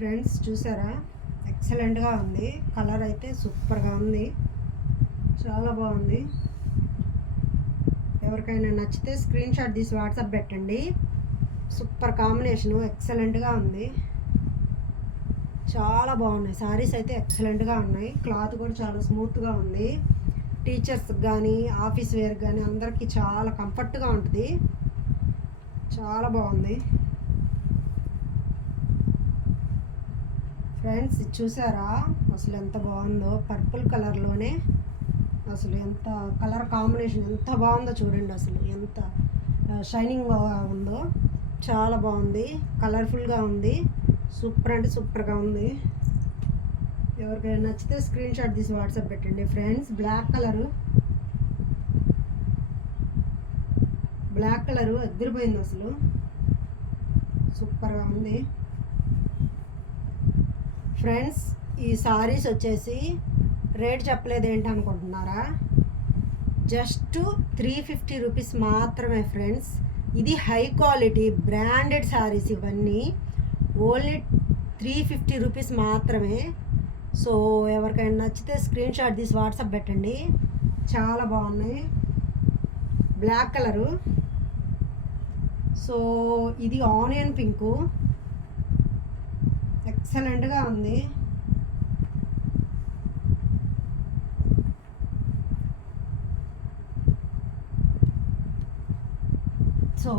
Friends చూసారా? ఎక్సలెంట్గా ఉంది. కలర్ అయితే సూపర్గా ఉంది. చాలా బాగుంది. ఎవరికైనా నచ్చితే స్క్రీన్ షాట్ తీసి వాట్సాప్ పెట్టండి. Super combination. ఎక్సలెంట్గా ఉంది. చాలా బాగున్నాయి. సారీస్ అయితే ఎక్సలెంట్గా ఉన్నాయి. క్లాత్ కూడా చాలా స్మూత్గా ఉంది. టీచర్స్ కానీ ఆఫీస్ వేర్ కానీ అందరికీ చాలా కంఫర్ట్గా ఉంటుంది. చాలా బాగుంది. ఫ్రెండ్స్ ఇది చూసారా? అసలు ఎంత బాగుందో. పర్పుల్ కలర్లోనే అసలు ఎంత కలర్ కాంబినేషన్ ఎంత బాగుందో చూడండి అసలు. ఎంత షైనింగ్ ఉందో. చాలా బాగుంది. కలర్ఫుల్గా ఉంది. సూపర్ అంటే సూపర్గా ఉంది. ఎవరికైనా నచ్చితే స్క్రీన్ షాట్ తీసి వాట్సాప్ పెట్టండి friends. Black colour. Black colour అద్దరిపోయింది అసలు. సూపర్గా ఉంది. ఫ్రెండ్స్ ఈ సారీస్ వచ్చేసి రేట్ చెప్పలేదు ఏంటి అనుకుంటున్నారా? జస్ట్ త్రీ ఫిఫ్టీ రూపీస్ మాత్రమే ఫ్రెండ్స్. ఇది హై క్వాలిటీ బ్రాండెడ్ సారీస్ ఇవన్నీ. ఓన్లీ త్రీ ఫిఫ్టీ రూపీస్ మాత్రమే. సో ఎవరికైనా నచ్చితే స్క్రీన్ షాట్ తీసి వాట్సాప్ పెట్టండి. చాలా బాగున్నాయి. Black colour. సో ఇది ఆనియన్ పింకు. ఎక్సలెంట్గా ఉంది. సో